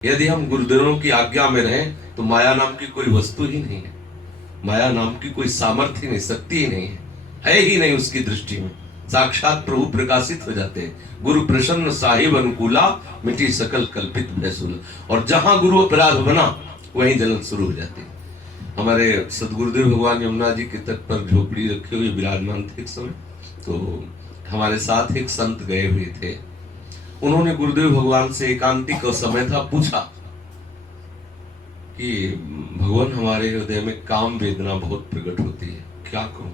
यदि हम गुरुदेवों की आज्ञा में रहें तो माया नाम की कोई वस्तु ही नहीं है, माया नाम की कोई सामर्थ्य नहीं, शक्ति ही नहीं है ही नहीं। उसकी दृष्टि में साक्षात प्रभु प्रकाशित हो जाते हैं। गुरु प्रसन्न साहिब अनुकूला, मिटी सकल कल्पित भयसूला। और जहां गुरु अपराध बना वहीं जलन शुरू हो जाती है। हमारे सदगुरुदेव भगवान यमुना जी के तट पर झोपड़ी रखे हुए विराजमान थे एक समय, तो हमारे साथ एक संत गए हुए थे। उन्होंने गुरुदेव भगवान से एकांतिक समय था, पूछा कि भगवान हमारे हृदय में काम वेदना बहुत प्रकट होती है, क्या करूं?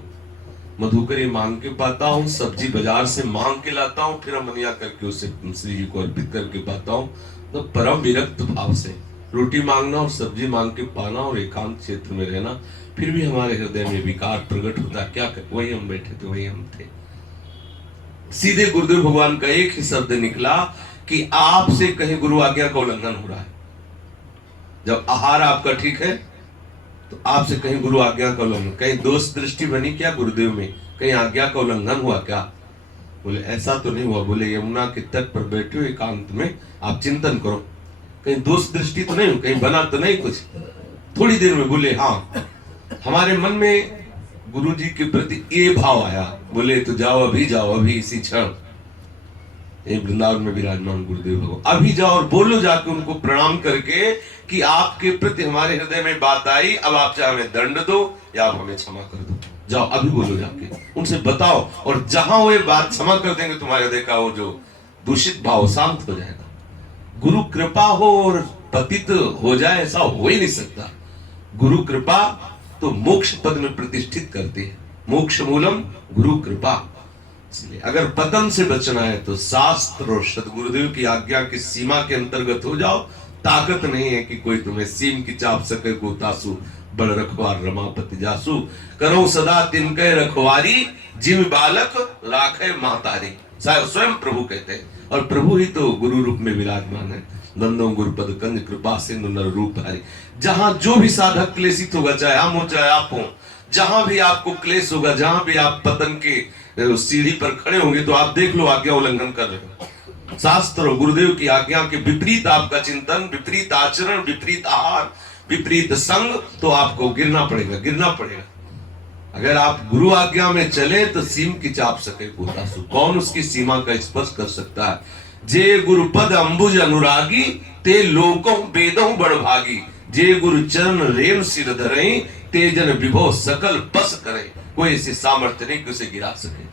मधुकरी मांग के पाता हूँ, सब्जी बाजार से मांग के लाता हूँ, फिर अमनिया करके उसे श्री जी को अर्पित करके पाता हूँ। तो परम विरक्त भाव से रोटी मांगना और सब्जी मांग के पाना और एकांत क्षेत्र में रहना, फिर भी हमारे हृदय में विकार प्रकट होता, क्या कर? वही हम बैठे थे, वही हम थे। सीधे गुरुदेव भगवान का एक ही शब्द निकला कि आपसे कहीं गुरु आज्ञा का उल्लंघन हो रहा है। जब आहार आपका ठीक है तो आपसे कहीं गुरु आज्ञा का उल्लंघन, कहीं दोष दृष्टि बनी क्या गुरुदेव में, कहीं आज्ञा का उल्लंघन हुआ क्या? बोले ऐसा तो नहीं हुआ। बोले यमुना के तट पर बैठे हुए एकांत में आप चिंतन करो, कहीं दोष दृष्टि तो नहीं, कहीं बना तो नहीं कुछ। थोड़ी देर में बोले हाँ, हमारे मन में गुरु जी के प्रति ये भाव आया। बोले तो जाओ, अभी जाओ, अभी इसी क्षण वृंदावन में विराजमान गुरुदेव भगवान, अभी जाओ और बोलो जाके उनको प्रणाम करके कि आपके प्रति हमारे हृदय में बात आई, अब आप चाहे हमें दंड दो या आप हमें क्षमा कर दो। जाओ अभी बोलो जाके उनसे बताओ, और जहां वो बात क्षमा कर देंगे तुम्हारे हृदय का वो जो दूषित भाव शांत हो जाएगा। गुरु कृपा हो और पतित हो जाए ऐसा हो ही नहीं सकता। गुरु कृपा तो मोक्ष पद में प्रतिष्ठित करती है, मोक्ष मूलम गुरु कृपा। इसलिए अगर पतन से बचना है तो शास्त्र और सदगुरुदेव की आज्ञा की सीमा के अंतर्गत हो जाओ। ताकत नहीं है कि कोई तुम्हें सीम की चाप सके को तासु, बड़ रखवार रमापति जासु। करो सदा तिनके रखवारी, जिम बालक राखे मातारी। स्वयं प्रभु कहते हैं, और प्रभु ही तो गुरु रूप में विराजमान है। बंदो गुरुपद कंज कृपा सिंधु नर रूप हरि। जहां जो भी साधक क्लेशित होगा, चाहे हम हो चाहे आप हो, जहां भी आपको क्लेश होगा, जहां भी आप पतन के सीढ़ी पर खड़े होंगे, तो आप देख लो आज्ञा उल्लंघन कर रहे हो। शास्त्र और गुरुदेव की आज्ञा के विपरीत आपका चिंतन, विपरीत आचरण, विपरीत आहार, विपरीत संग, तो आपको गिरना पड़ेगा, गिरना पड़ेगा। अगर आप गुरु आज्ञा में चले तो सीम की चाप सके कोतासु। कौन उसकी सीमा का स्पर्श कर सकता है? जे गुरुपद अंबुज अनुरागी, ते लोकों वेदों बड़भागी। जे गुरु चरण रेम सिर धरई, ते जन विभो सकल बस करे। कोई ऐसी सामर्थ्य नहीं कि उसे गिरा सके।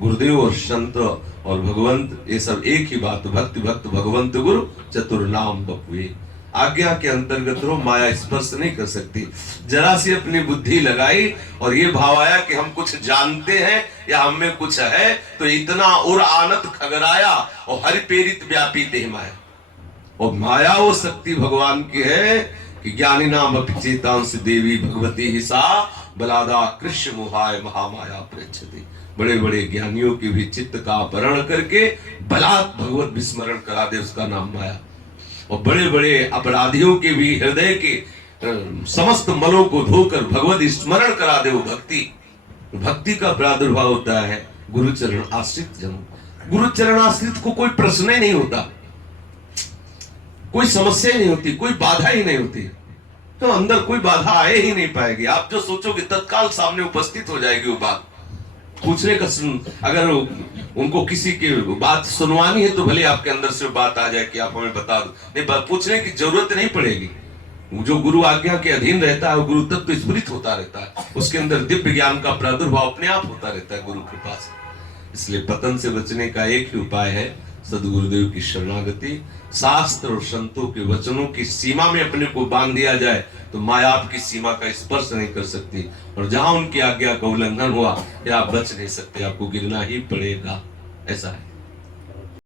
गुरुदेव और संत और भगवंत ये सब एक ही बात। भक्ति भक्त भगवंत गुरु चतुर नाम बपुए। आज्ञा के अंतर्गत रहो, माया स्पर्श नहीं कर सकती। जरा सी अपनी बुद्धि लगाई और ये भाव आया कि हम कुछ जानते हैं या हम में कुछ है, तो इतना और आनंद खगराया और हरि प्रेरित व्यापी देह माया। और माया वो शक्ति भगवान की है कि ज्ञानी नाम अपचेतांश देवी भगवती ही सा, बलादा कृष्ण मुहाय महामाया प्रेक्षति। बड़े बड़े ज्ञानियों के भी चित्त का अपहरण करके बलात् भगवत विस्मरण करा दे, उसका नाम माया। और बड़े बड़े अपराधियों के भी हृदय के समस्त मलों को धोकर भगवत स्मरण करा दे, वो भक्ति। भक्ति का प्रादुर्भाव होता है गुरुचरण आश्रित जन। गुरुचरण आश्रित को कोई प्रश्न ही नहीं होता, कोई समस्या ही नहीं होती, कोई बाधा ही नहीं होती। तो अंदर कोई बाधा आए ही नहीं पाएगी। आप जो सोचोगे तत्काल सामने उपस्थित हो जाएगी वो बात। पूछने का अगर उनको किसी की बात सुनवानी है तो भले आपके अंदर से बात आ जाए कि आप हमें बता दो, नहीं पूछने की जरूरत नहीं पड़ेगी। जो गुरु आज्ञा के अधीन रहता है वो गुरु तत्व स्फुरित होता रहता है, उसके अंदर दिव्य ज्ञान का प्रादुर्भाव अपने आप होता रहता है गुरु कृपा से। इसलिए पतन से बचने का एक ही उपाय है सदगुरुदेव की शरणागति। शास्त्र और संतों के वचनों की सीमा में अपने को बांध दिया जाए तो माया आपकी सीमा का स्पर्श नहीं कर सकती। और जहां उनकी आज्ञा का उल्लंघन हुआ या आप बच नहीं सकते, आपको गिरना ही पड़ेगा। ऐसा है।